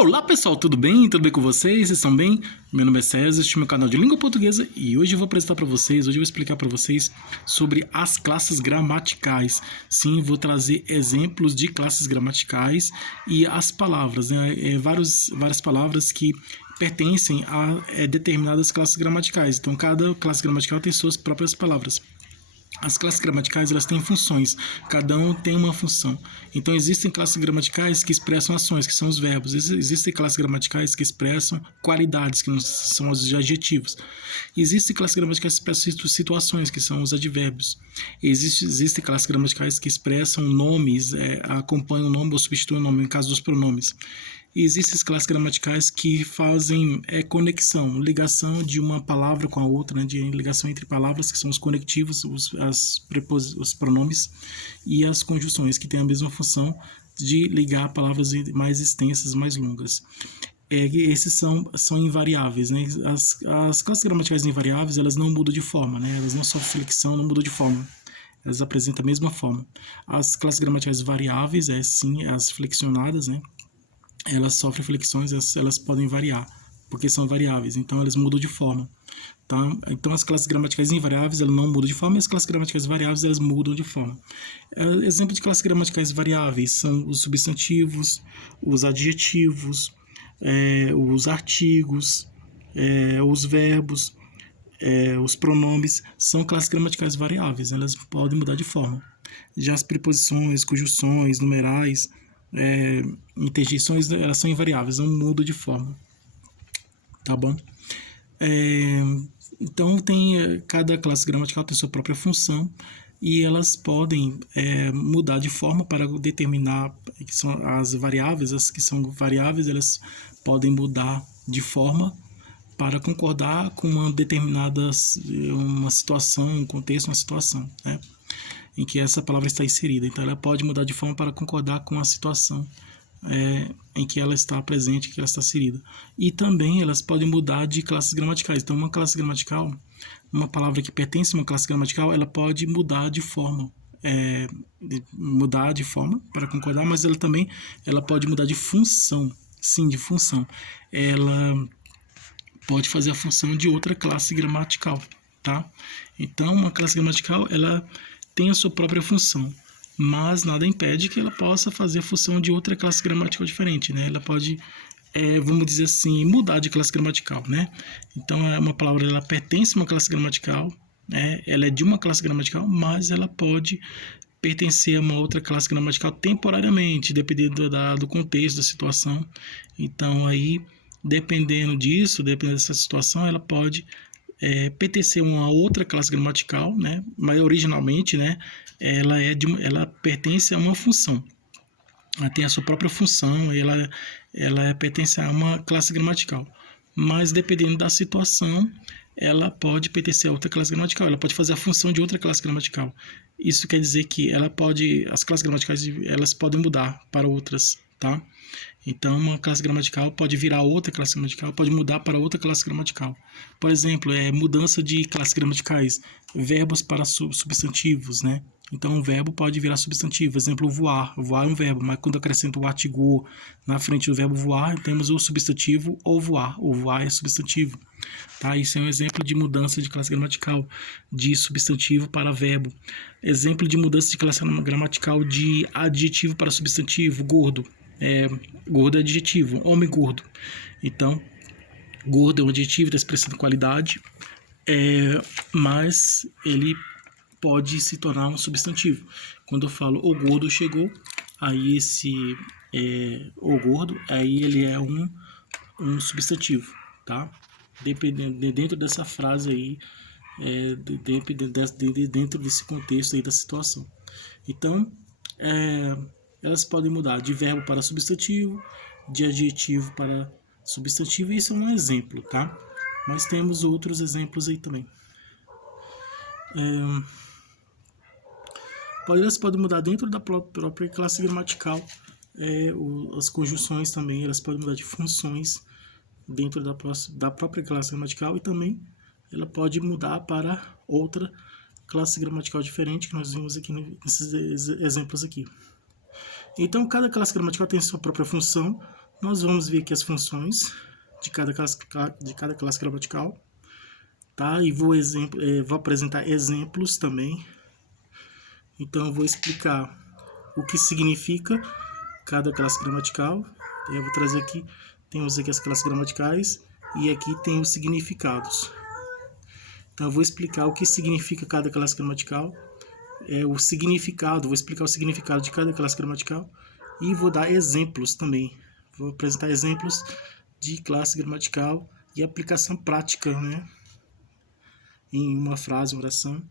Olá pessoal, tudo bem? Tudo bem com vocês? Vocês estão bem? Meu nome é César, este é meu canal de língua portuguesa e hoje eu vou apresentar para vocês, hoje eu vou explicar para vocês sobre as classes gramaticais. Sim, vou trazer exemplos de classes gramaticais e as palavras, né? Várias palavras que pertencem a determinadas classes gramaticais. Então, cada classe gramatical tem suas próprias palavras. As classes gramaticais elas têm funções, cada um tem uma função. Então existem classes gramaticais que expressam ações, que são os verbos. Existem classes gramaticais que expressam qualidades, que são os adjetivos. Existem classes gramaticais que expressam situações, que são os advérbios. Existem classes gramaticais que expressam nomes, acompanham o nome ou substituem o nome, no caso dos pronomes. E existem as classes gramaticais que fazem conexão, ligação de uma palavra com a outra, né, de ligação entre palavras, que são os conectivos, os pronomes e as conjunções, que têm a mesma função de ligar palavras mais extensas, mais longas. Esses são invariáveis, né? As classes gramaticais invariáveis, elas não mudam de forma, né? Elas não sofrem flexão, não mudam de forma. Elas apresentam a mesma forma. As classes gramaticais variáveis, sim, as flexionadas, né? Elas sofrem flexões, elas podem variar, porque são variáveis, então elas mudam de forma. Tá? Então as classes gramaticais invariáveis elas não mudam de forma, e as classes gramaticais variáveis elas mudam de forma. Exemplo de classes gramaticais variáveis são os substantivos, os adjetivos, os artigos, os verbos, os pronomes, são classes gramaticais variáveis, elas podem mudar de forma. Já as preposições, conjunções, numerais, interjeições, elas são invariáveis, não mudam de forma, tá bom? Então cada classe gramatical tem sua própria função e elas podem mudar de forma para determinar que são as variáveis. As que são variáveis elas podem mudar de forma para concordar com uma determinada uma situação, um contexto, uma situação, né, em que essa palavra está inserida. Então ela pode mudar de forma para concordar com a situação em que ela está presente, que ela está inserida. E também elas podem mudar de classes gramaticais. Então uma classe gramatical, uma palavra que pertence a uma classe gramatical, ela pode mudar de forma, para concordar, mas ela pode mudar de função. Sim, de função. Ela pode fazer a função de outra classe gramatical, tá? Então uma classe gramatical ela tem a sua própria função, mas nada impede que ela possa fazer a função de outra classe gramatical diferente, né? Ela pode, vamos dizer assim, mudar de classe gramatical, né? Então, uma palavra ela pertence a uma classe gramatical, né? Ela é de uma classe gramatical, mas ela pode pertencer a uma outra classe gramatical temporariamente, dependendo do contexto, da situação. Então, aí, dependendo dessa situação, ela pode pertencer a uma outra classe gramatical, né? Mas originalmente, né, ela pertence a uma função. Ela tem a sua própria função, ela pertence a uma classe gramatical. Mas dependendo da situação, ela pode pertencer a outra classe gramatical, ela pode fazer a função de outra classe gramatical. Isso quer dizer que as classes gramaticais elas podem mudar para outras, tá? Então, uma classe gramatical pode virar outra classe gramatical, pode mudar para outra classe gramatical. Por exemplo, mudança de classes gramaticais, verbos para substantivos, né? Então, um verbo pode virar substantivo. Exemplo, voar. Voar é um verbo, mas quando acrescento o artigo na frente do verbo voar, temos o substantivo ou voar. O voar é substantivo. Tá? Isso é um exemplo de mudança de classe gramatical, de substantivo para verbo. Exemplo de mudança de classe gramatical de adjetivo para substantivo, gordo. Gordo é adjetivo, homem gordo. Então, gordo é um adjetivo da expressão de qualidade, mas ele pode se tornar um substantivo. Quando eu falo o gordo chegou, aí o gordo, aí ele é um substantivo, tá? Dentro dessa frase aí, dentro desse contexto aí da situação. Então, elas podem mudar de verbo para substantivo, de adjetivo para substantivo, e isso é um exemplo, tá? Mas temos outros exemplos aí também. Elas podem mudar dentro da própria classe gramatical. As conjunções também, elas podem mudar de funções dentro da própria classe gramatical, e também ela pode mudar para outra classe gramatical diferente, que nós vimos aqui nesses exemplos aqui. Então, cada classe gramatical tem sua própria função, Nós vamos ver aqui as funções de cada classe gramatical, tá? E vou apresentar exemplos também. Então, eu vou explicar o que significa cada classe gramatical. Eu vou trazer aqui, temos aqui as classes gramaticais e aqui tem os significados. Então, eu vou explicar o que significa cada classe gramatical, o significado, vou explicar o significado de cada classe gramatical e vou dar exemplos também. Vou apresentar exemplos de classe gramatical e aplicação prática, né? Em uma frase, uma oração.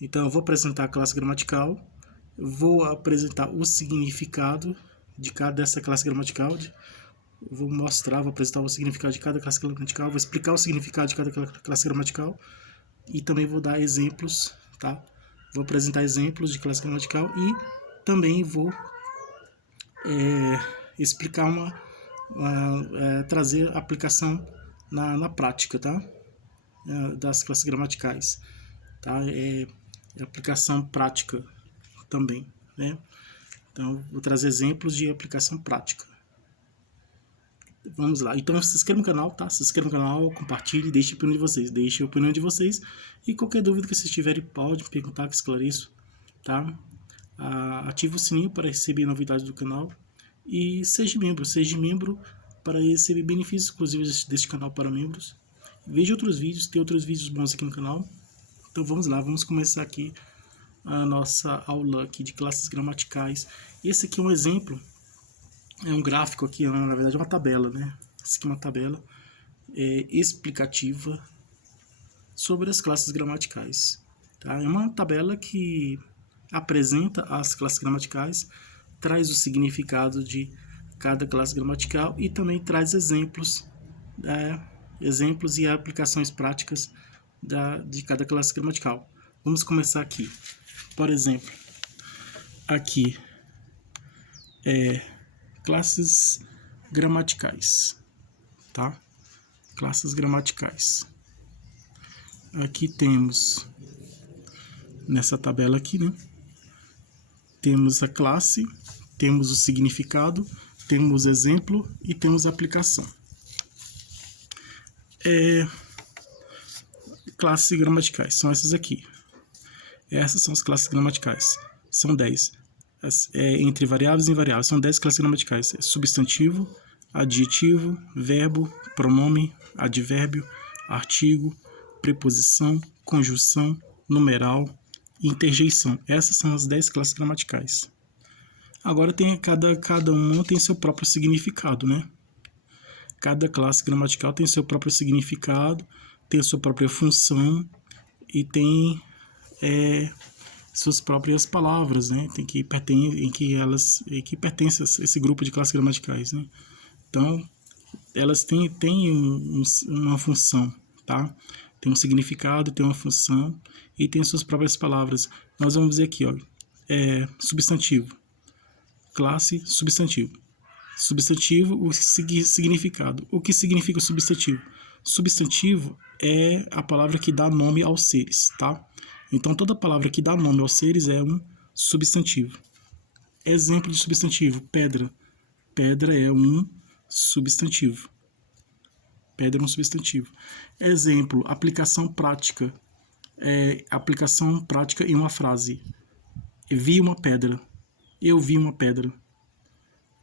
Então, eu vou apresentar a classe gramatical, vou apresentar o significado de dessa classe gramatical, vou apresentar o significado de cada classe gramatical, vou explicar o significado de cada classe gramatical e também vou dar exemplos, tá? Vou apresentar exemplos de classe gramatical e também vou explicar trazer a aplicação na prática, tá? Das classes gramaticais, tá? Aplicação prática também, né? Então, vou trazer exemplos de aplicação prática. Vamos lá. Então, se inscreva no canal, tá? Se inscreva no canal, compartilhe, deixe a opinião de vocês. Deixe a opinião de vocês. E qualquer dúvida que vocês tiverem, pode perguntar que esclareço, tá? Ative o sininho para receber novidades do canal. E seja membro para receber benefícios exclusivos deste canal para membros. Veja outros vídeos, tem outros vídeos bons aqui no canal. Então, vamos lá. Vamos começar aqui a nossa aula aqui de classes gramaticais. Esse aqui é um exemplo. É um gráfico aqui, na verdade é uma tabela, né? Essa aqui é uma tabela explicativa sobre as classes gramaticais, tá? É uma tabela que apresenta as classes gramaticais, traz o significado de cada classe gramatical e também traz exemplos e aplicações práticas de cada classe gramatical. Vamos começar aqui. Por exemplo, aqui classes gramaticais, tá? Classes gramaticais. Aqui temos, nessa tabela aqui, né? Temos a classe, temos o significado, temos exemplo e temos a aplicação. Classes gramaticais são essas aqui. Essas são as classes gramaticais. São 10. Entre variáveis e invariáveis. São 10 classes gramaticais. Substantivo, adjetivo, verbo, pronome, advérbio, artigo, preposição, conjunção, numeral e interjeição. Essas são as 10 classes gramaticais. Agora cada uma tem seu próprio significado, né? Cada classe gramatical tem seu próprio significado, tem sua própria função e tem suas próprias palavras, né? Em que pertence a esse grupo de classes gramaticais, né? Então, elas têm uma função, tá? Tem um significado, tem uma função e tem suas próprias palavras. Nós vamos ver aqui, ó, substantivo, classe substantivo. Substantivo, o significado. O que significa o substantivo? Substantivo é a palavra que dá nome aos seres, tá? Então, toda palavra que dá nome aos seres é um substantivo. Exemplo de substantivo, pedra. Pedra é um substantivo. Pedra é um substantivo. Exemplo, aplicação prática. Aplicação prática em uma frase. Vi uma pedra. Eu vi uma pedra.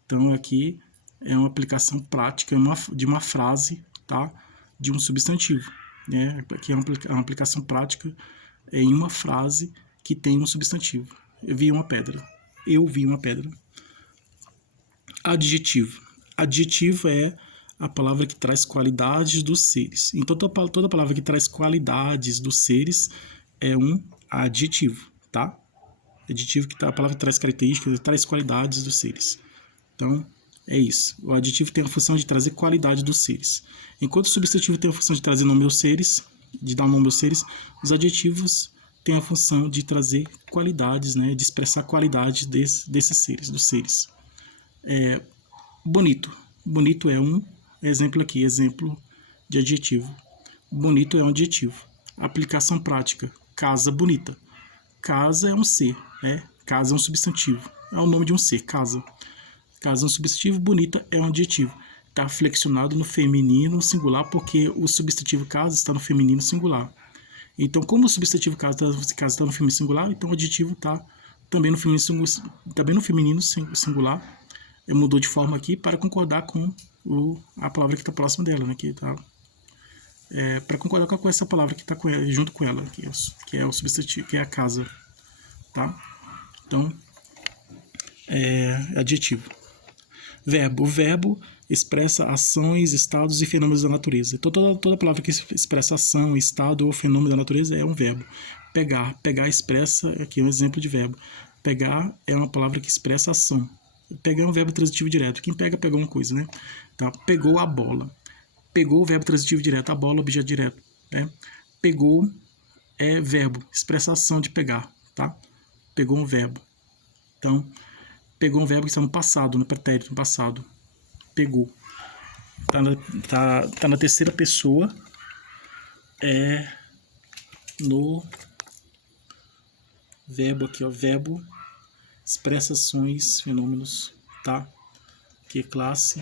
Então, aqui é uma aplicação prática de uma frase, tá? De um substantivo, né? Aqui é uma aplicação prática em uma frase que tem um substantivo. Eu vi uma pedra. Eu vi uma pedra. Adjetivo. Adjetivo é a palavra que traz qualidades dos seres. Então, toda palavra que traz qualidades dos seres é um adjetivo, tá? Adjetivo a palavra que traz características, traz qualidades dos seres. Então, é isso. O adjetivo tem a função de trazer qualidade dos seres. Enquanto o substantivo tem a função de trazer nome aos seres, de dar nome aos seres, os adjetivos têm a função de trazer qualidades, né, de expressar qualidade desses seres, dos seres. Bonito. Bonito é um exemplo aqui, exemplo de adjetivo. Bonito é um adjetivo. Aplicação prática. Casa bonita. Casa é um ser, né? Casa é um substantivo. É o nome de um ser, casa. Casa é um substantivo, bonita é um adjetivo. Está flexionado no feminino singular porque o substantivo casa está no feminino singular. Então, como o substantivo casa está no feminino singular, então o adjetivo está também no feminino singular. Mudou de forma aqui para concordar com a palavra que está próxima dela, né? Que tá, para concordar com essa palavra que está junto com ela, que é o substantivo, que é a casa, tá? Então, adjetivo. Verbo. O verbo expressa ações, estados e fenômenos da natureza. Então, toda palavra que expressa ação, estado ou fenômeno da natureza é um verbo. Pegar. Pegar expressa, aqui é um exemplo de verbo. Pegar é uma palavra que expressa ação. Pegar é um verbo transitivo direto. Quem pega, pegou uma coisa, né? Tá? Pegou a bola. Pegou o verbo transitivo direto. A bola, objeto direto. Né? Pegou é verbo. Expressa ação de pegar. Tá? Pegou um verbo. Então, pegou um verbo que está no passado, no pretérito, no passado. Pegou. Tá na terceira pessoa. No verbo aqui, ó. Verbo expressa ações, fenômenos, tá? Que é classe.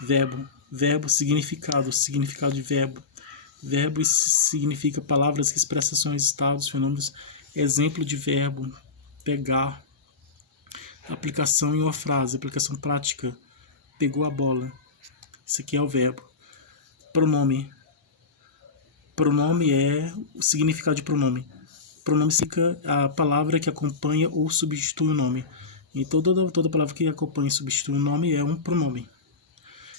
Verbo, significado de verbo. Verbo significa palavras que expressam ações, estados, fenômenos. Exemplo de verbo, pegar. Aplicação em uma frase, aplicação prática. Pegou a bola. Isso aqui é o verbo. Pronome. Pronome é o significado de pronome. Pronome significa a palavra que acompanha ou substitui o nome. Então, toda palavra que acompanha e substitui o nome é um pronome.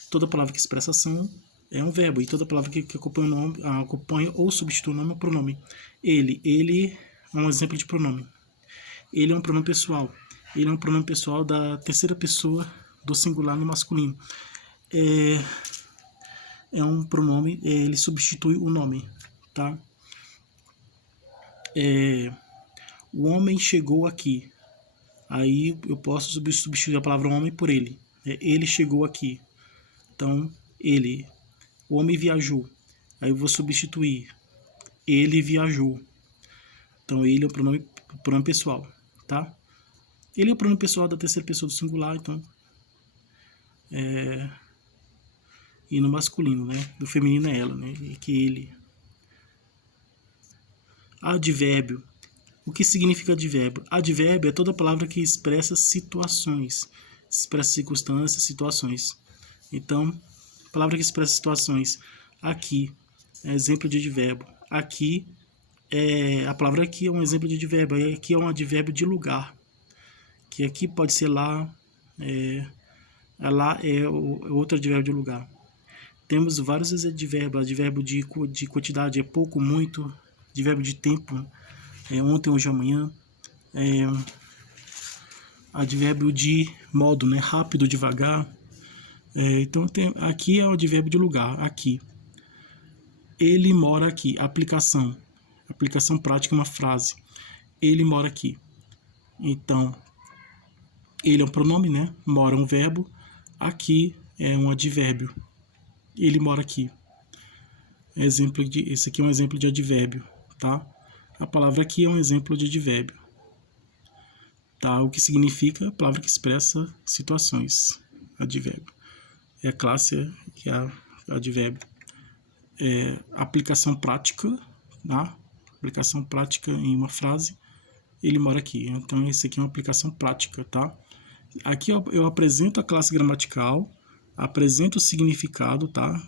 Toda palavra que expressa ação é um verbo. E toda palavra que acompanha ou substitui o nome é um pronome. Ele é um exemplo de pronome. Ele é um pronome pessoal. Ele é um pronome pessoal da terceira pessoa do singular no masculino. É um pronome, ele substitui o nome, tá? O homem chegou aqui. Aí eu posso substituir a palavra homem por ele. Ele chegou aqui. Então, ele. O homem viajou. Aí eu vou substituir. Ele viajou. Então, ele é o pronome pessoal, tá? Ele é o pronome pessoal da terceira pessoa do singular, então. E no masculino, né? Do feminino é ela, né? E que ele. Advérbio. O que significa advérbio? Advérbio é toda palavra que expressa situações. Expressa circunstâncias, situações. Então, palavra que expressa situações. Aqui é exemplo de advérbio. Aqui a palavra aqui é um exemplo de advérbio. Aqui é um advérbio de lugar. Que aqui pode ser lá. Lá é outro advérbio de lugar. Temos vários advérbios. Advérbio de quantidade é pouco, muito. Advérbio de tempo é ontem, hoje, amanhã. Advérbio de modo, né? Rápido, devagar. Então, aqui é o advérbio de lugar. Aqui. Ele mora aqui. Aplicação. Aplicação prática é uma frase. Ele mora aqui. Então, ele é um pronome, né? Mora é um verbo. Aqui é um advérbio. Ele mora aqui. Esse aqui é um exemplo de advérbio, tá? A palavra aqui é um exemplo de advérbio. Tá? O que significa? Palavra que expressa situações. Advérbio. A classe que é advérbio. Aplicação prática, tá? Aplicação prática em uma frase. Ele mora aqui. Então, esse aqui é uma aplicação prática, tá? Aqui eu apresento a classe gramatical, apresento o significado, tá?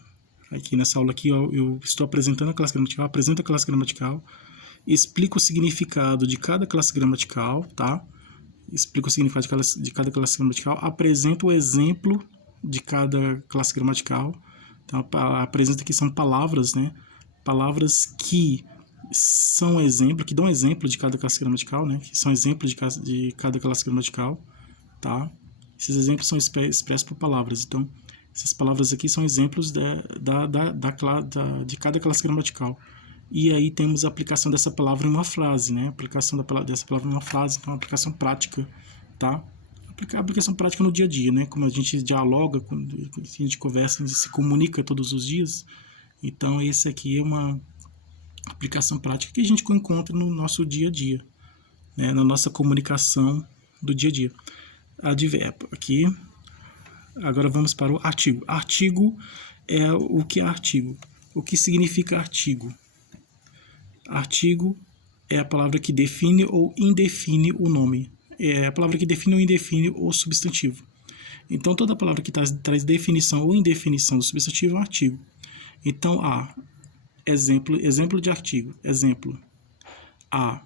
Aqui nessa aula aqui eu estou apresentando a classe gramatical, apresento a classe gramatical, explico o significado de cada classe gramatical, tá? Explico o significado de cada classe gramatical, apresento o exemplo de cada classe gramatical. Então, apresento aqui são palavras, né? Palavras que são exemplo, que dão exemplo de cada classe gramatical, né? Que são exemplos de cada classe gramatical, tá? Esses exemplos são expressos por palavras. Então, essas palavras aqui são exemplos de cada classe gramatical. E aí temos a aplicação dessa palavra em uma frase, né? Aplicação dessa palavra em uma frase, então, aplicação prática, tá? Aplicação prática no dia a dia, né? Como a gente dialoga, a gente conversa, a gente se comunica todos os dias. Então, esse aqui é uma aplicação prática que a gente encontra no nosso dia a dia, né? Na nossa comunicação do dia a dia. Advérbio aqui, Agora vamos para o artigo. Artigo é o que é artigo. O que significa artigo? Artigo é a palavra que define ou indefine o nome. É a palavra que define ou indefine o substantivo. Então, toda palavra que traz definição ou indefinição do substantivo é um artigo. Então, exemplo de artigo. Exemplo. A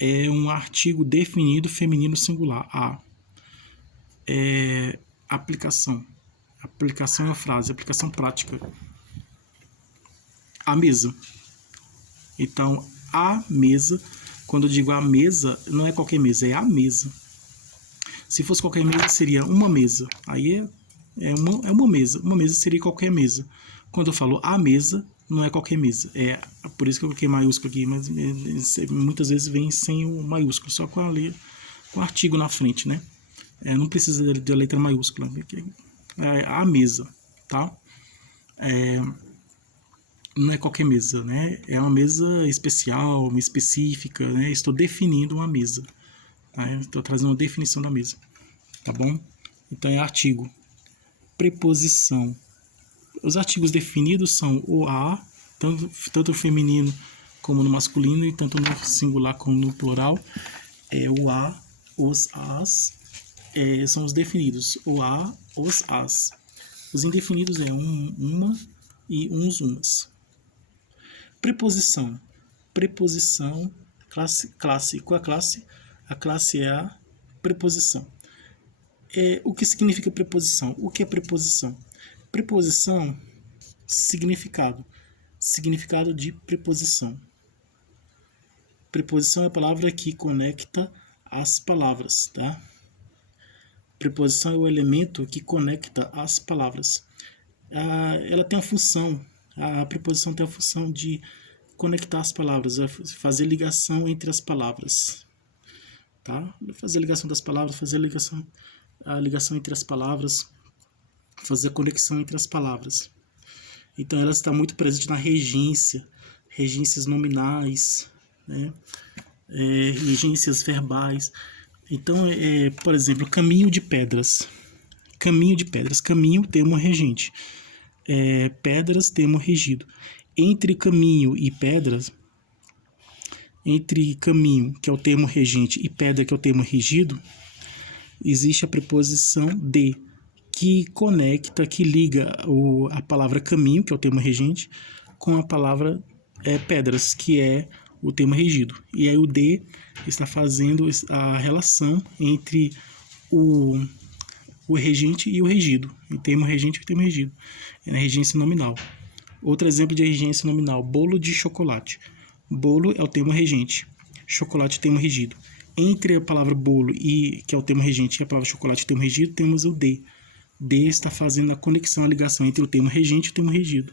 é um artigo definido feminino singular. Aplicação. Aplicação é a frase, aplicação prática. A mesa. Então, a mesa, quando eu digo a mesa, não é qualquer mesa, é a mesa. Se fosse qualquer mesa, seria uma mesa. Aí é uma mesa. Uma mesa seria qualquer mesa. Quando eu falo a mesa, não é qualquer mesa. É por isso que eu coloquei maiúsculo aqui, mas muitas vezes vem sem o maiúsculo, só com o artigo na frente, né? Não precisa de letra maiúscula. A mesa, tá? Não é qualquer mesa, né? É uma mesa especial, específica, né? Estou definindo uma mesa. Tá? Estou trazendo uma definição da mesa, tá bom? Então é artigo. Preposição. Os artigos definidos são o a, tanto no feminino como no masculino, e tanto no singular como no plural. O a, os, as, são os definidos. O a, os, as. Os indefinidos é uma e uns, umas. Preposição. Preposição, classe. Qual é a classe? A classe é a preposição. O que significa preposição? O que é preposição? Preposição, significado. Significado de preposição. Preposição é a palavra que conecta as palavras, tá? Preposição é o elemento que conecta as palavras. Ela tem a função, a preposição tem a função de conectar as palavras, fazer ligação entre as palavras, tá? Fazer ligação das palavras, fazer a ligação entre as palavras, fazer a conexão entre as palavras. Então ela está muito presente na regência, regências nominais, né? Regências verbais. Então, por exemplo, caminho de pedras. Caminho de pedras. Caminho, termo regente. Pedras, termo regido. Entre caminho e pedras, entre caminho, que é o termo regente, e pedra, que é o termo regido, existe a preposição de, que conecta, que liga a palavra caminho, que é o termo regente, com a palavra pedras, que é o termo regido. E aí o de está fazendo a relação entre o regente e o regido. O termo regente e o termo regido. É na regência nominal. Outro exemplo de regência nominal, bolo de chocolate. Bolo é o termo regente, chocolate é o termo regido. Entre a palavra bolo, que é o termo regente, e a palavra chocolate, o termo regido, temos o de. De está fazendo a conexão, a ligação entre o termo regente e o termo regido.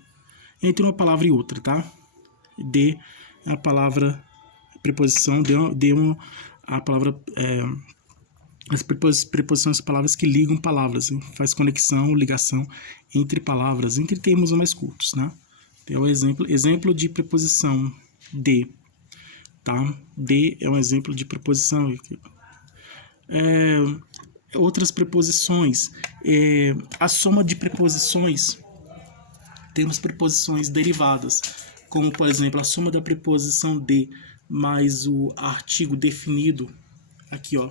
Entre uma palavra e outra, tá? De é a palavra, a preposição, a palavra, as preposições, palavras que ligam palavras, hein? Faz conexão, ligação entre palavras, entre termos mais curtos, né? Então, o exemplo de preposição de, tá? De é um exemplo de preposição. Outras preposições, a soma de preposições, temos preposições derivadas, como por exemplo a soma da preposição de mais o artigo definido, aqui ó,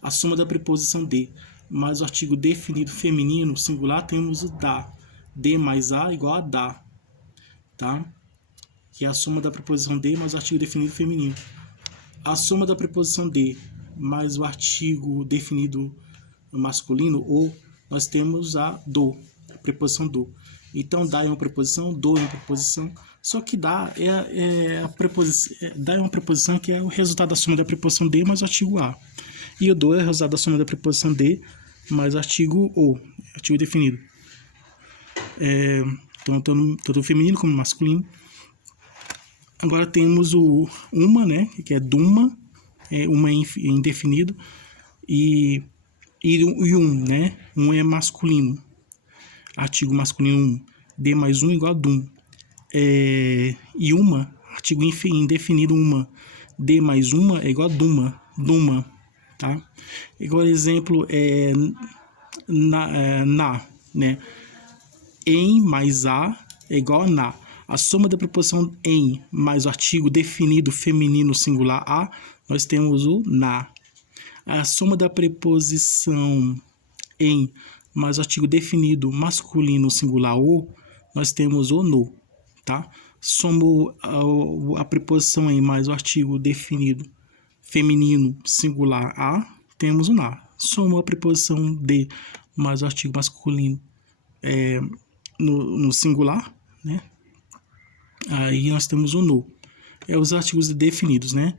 a soma da preposição de mais o artigo definido feminino singular, temos o da, de mais a igual a da, tá? Que é a soma da preposição de mais o artigo definido feminino. A soma da preposição de mais o artigo definido masculino, ou nós temos a do, a preposição do. Então, da é uma preposição, do é uma preposição, só que da a preposição, da é uma preposição que é o resultado da soma da preposição de mais o artigo a. E o do é o resultado da soma da preposição de mais o artigo o, artigo definido. Então, tanto feminino como masculino. Agora temos o uma, né, que é duma, uma indefinido, e um, né? Um é masculino. Artigo masculino 1. De mais 1 igual a dum. E uma, artigo indefinido uma. De mais uma é igual a duma. Duma, tá? Igual exemplo, na, né? Em mais a é igual a na. A soma da preposição em mais o artigo definido feminino singular a, nós temos o na. A soma da preposição em mais o artigo definido masculino singular o, nós temos o no, tá? Somo a preposição em mais o artigo definido feminino singular a, temos o na. Somo a preposição de mais o artigo masculino no singular, né? Aí nós temos o no. É os artigos definidos, né?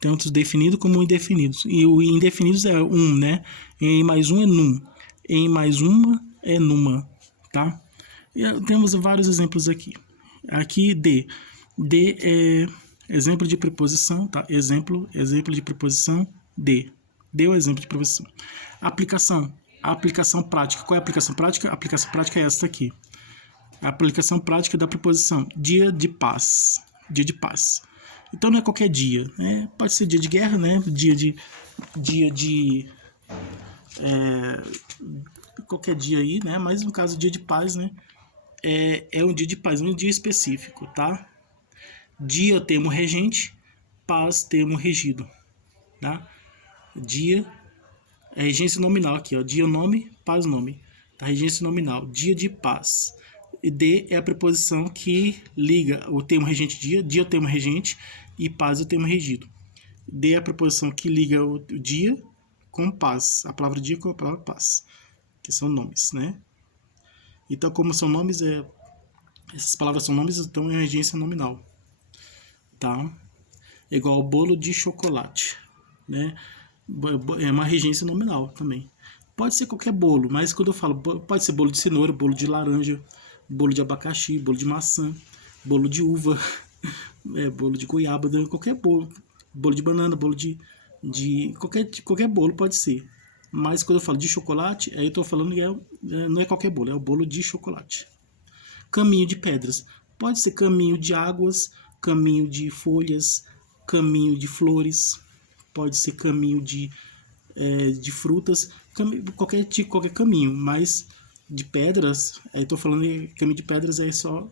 Tanto definido como indefinidos. E o indefinidos é né? Em mais um é num. Em mais uma é numa, tá? E temos vários exemplos aqui. Aqui de é exemplo de preposição, tá? Exemplo de preposição de. Deu exemplo de preposição. Aplicação. A aplicação prática. Qual é a aplicação prática? A aplicação prática é esta aqui. A aplicação prática da preposição dia de paz. Dia de paz. Então não é qualquer dia, né? Pode ser dia de guerra, né? Qualquer dia aí, né? Mas no caso dia de paz, né? É um dia de paz, um dia específico, tá? Dia termo regente, paz termo regido, tá? Dia é regência nominal aqui, ó. Dia nome, paz nome. Tá? Regência nominal, dia de paz. E de é a preposição que liga o termo regente dia é o termo regente e paz é o termo regido. De é a preposição que liga o dia com paz, a palavra dia com a palavra paz, que são nomes, né? Então, como são nomes, essas palavras são nomes, então é regência nominal, tá? Igual bolo de chocolate, né? É uma regência nominal também. Pode ser qualquer bolo, mas quando eu falo, pode ser bolo de cenoura, bolo de laranja, bolo de abacaxi, bolo de maçã, bolo de uva, bolo de goiaba, qualquer bolo, bolo de banana, bolo de qualquer bolo pode ser. Mas quando eu falo de chocolate, aí eu estou falando que não é qualquer bolo, é o bolo de chocolate. Caminho de pedras. Pode ser caminho de águas, caminho de folhas, caminho de flores, pode ser caminho de frutas, qualquer caminho, mas de pedras, aí estou falando que caminho de pedras é só,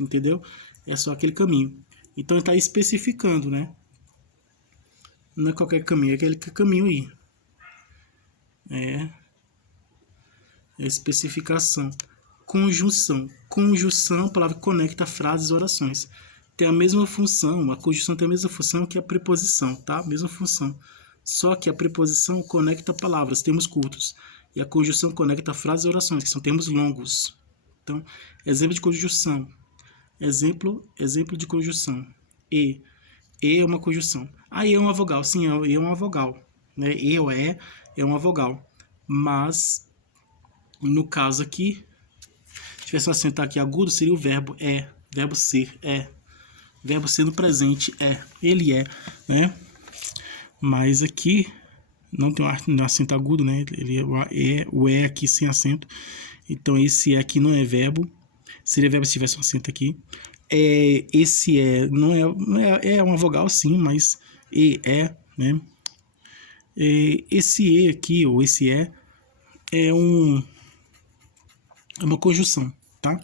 entendeu? É só aquele caminho. Então está especificando, né? Não é qualquer caminho, é aquele caminho aí. É especificação. Conjunção. Conjunção, palavra que conecta frases e orações. Tem a mesma função, a conjunção tem a mesma função que a preposição, tá? Mesma função. Só que a preposição conecta palavras, termos curtos. E a conjunção conecta frases e orações, que são termos longos. Então, exemplo de conjunção. Exemplo de conjunção. E é uma conjunção. E é uma vogal. Sim, E é uma vogal. Né? E ou é uma vogal. Mas, no caso aqui, se tivesse um acento aqui agudo, seria o verbo é. Verbo ser é. Verbo ser no presente é. Ele é, né? Mas aqui não tem um acento agudo, né? Ele o é aqui sem acento. Então esse é aqui não é verbo. Seria verbo se tivesse um acento aqui. Esse não é uma vogal sim, mas né? Esse e aqui ou esse é uma conjunção, tá?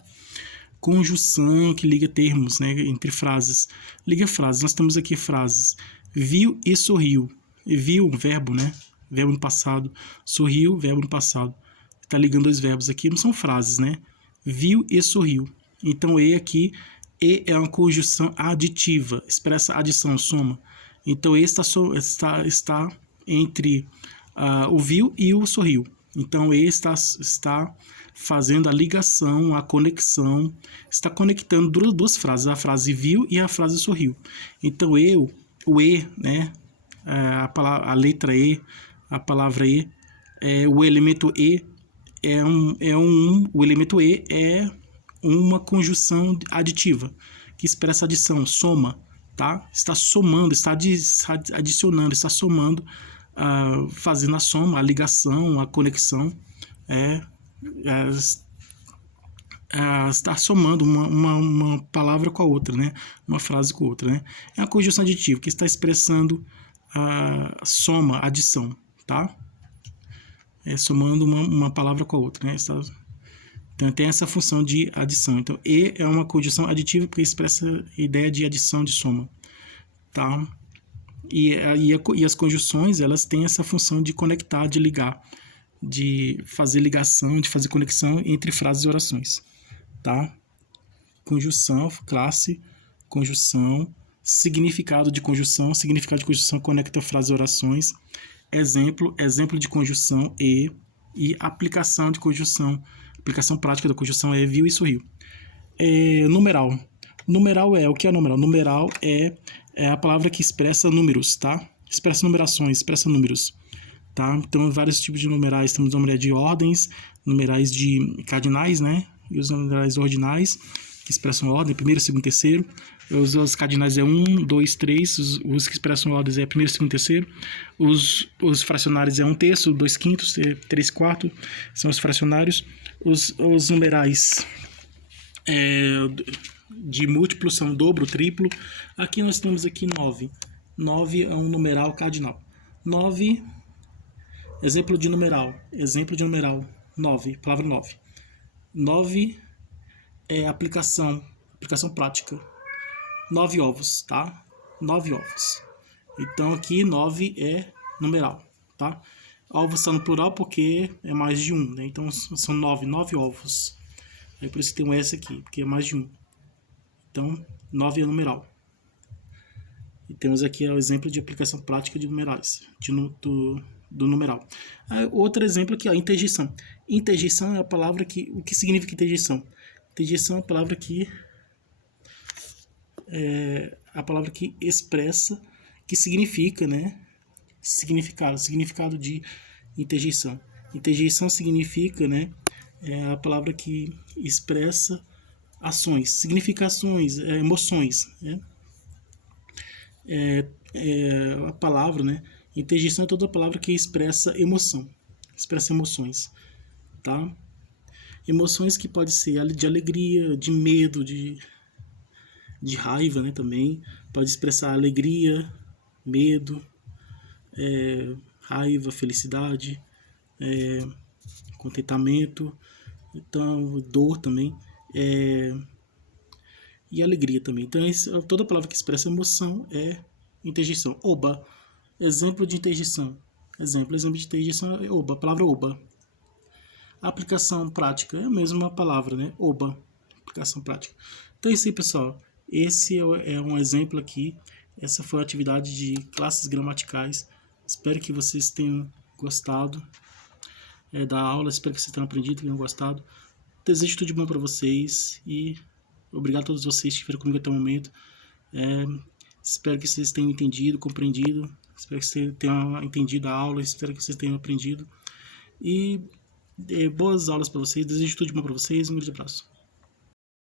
Conjunção que liga termos, né, entre frases. Liga frases. Nós temos aqui frases. Viu e sorriu. Viu, verbo, né? Verbo no passado. Sorriu, verbo no passado. Está ligando dois verbos aqui, não são frases, né? Viu e sorriu. Então, aqui, é uma conjunção aditiva. Expressa adição, soma. Então, está entre o viu e o sorriu. Então, está fazendo a ligação, a conexão, está conectando duas frases, a frase viu e a frase sorriu. Então, o né, a letra E, a palavra E, o elemento E o elemento E é uma conjunção aditiva, que expressa adição, soma, tá? Está somando, está adicionando, está somando, fazendo a soma, a ligação, a conexão, está somando uma palavra com a outra, né? Uma frase com a outra, né? É uma conjunção aditiva que está expressando a soma, adição, tá? somando uma palavra com a outra, né? Então tem essa função de adição. Então e é uma conjunção aditiva porque expressa a ideia de adição, de soma, tá? E as conjunções, elas têm essa função de conectar, de ligar, de fazer ligação, de fazer conexão entre frases e orações, tá? Conjunção, classe, conjunção, significado de conjunção conecta frases e orações, exemplo de conjunção e aplicação de conjunção, aplicação prática da conjunção é viu e sorriu. Numeral. Numeral é o que é numeral? Numeral é a palavra que expressa números, tá? Expressa numerações, expressa números, tá? Então, vários tipos de numerais. Temos numerais de ordens, numerais de cardinais, né? E os numerais ordinais, que expressam ordem, primeiro, segundo, terceiro. Os cardinais é 1, 2, 3. Os que expressam ordens é primeiro, segundo, terceiro. Os fracionários é 1/3, 2/5, 3/4. São os fracionários. Os numerais de múltiplo são dobro, triplo. Aqui nós temos aqui 9. 9 é um numeral cardinal. 9, exemplo de numeral. 9, palavra 9. 9 é aplicação prática. 9 ovos, tá? 9 ovos. Então aqui 9 é numeral, tá? Ovos está no plural porque é mais de um, né? Então são 9 ovos. É por isso que tem um S aqui, porque é mais de um. Então 9 é numeral. E temos aqui o exemplo de aplicação prática de numerais, do numeral. Outro exemplo aqui, interjeição. Interjeição é a palavra que... O que significa interjeição? Interjeição é a palavra que expressa, que significa, né? Significado de interjeição. Interjeição significa, né? É a palavra que expressa ações, significações, emoções, né? A palavra, né? Interjeição é toda palavra que expressa emoção, expressa emoções, tá? Emoções que pode ser de alegria, de medo, de raiva, né? Também pode expressar alegria, medo, raiva, felicidade, contentamento, então dor também, e alegria também. Então toda palavra que expressa emoção é interjeição. Oba, exemplo de interjeição. Exemplo de interjeição é oba, a palavra oba. Aplicação prática é a mesma palavra, né? Oba, aplicação prática. Então é isso aí, pessoal. Esse é um exemplo aqui. Essa foi a atividade de classes gramaticais. Espero que vocês tenham gostado da aula. Espero que vocês tenham aprendido, tenham gostado. Desejo tudo de bom para vocês e obrigado a todos vocês que estiveram comigo até o momento. Espero que vocês tenham entendido, compreendido. Espero que vocês tenham entendido a aula. Espero que vocês tenham aprendido. E boas aulas para vocês. Desejo tudo de bom para vocês. Um grande abraço.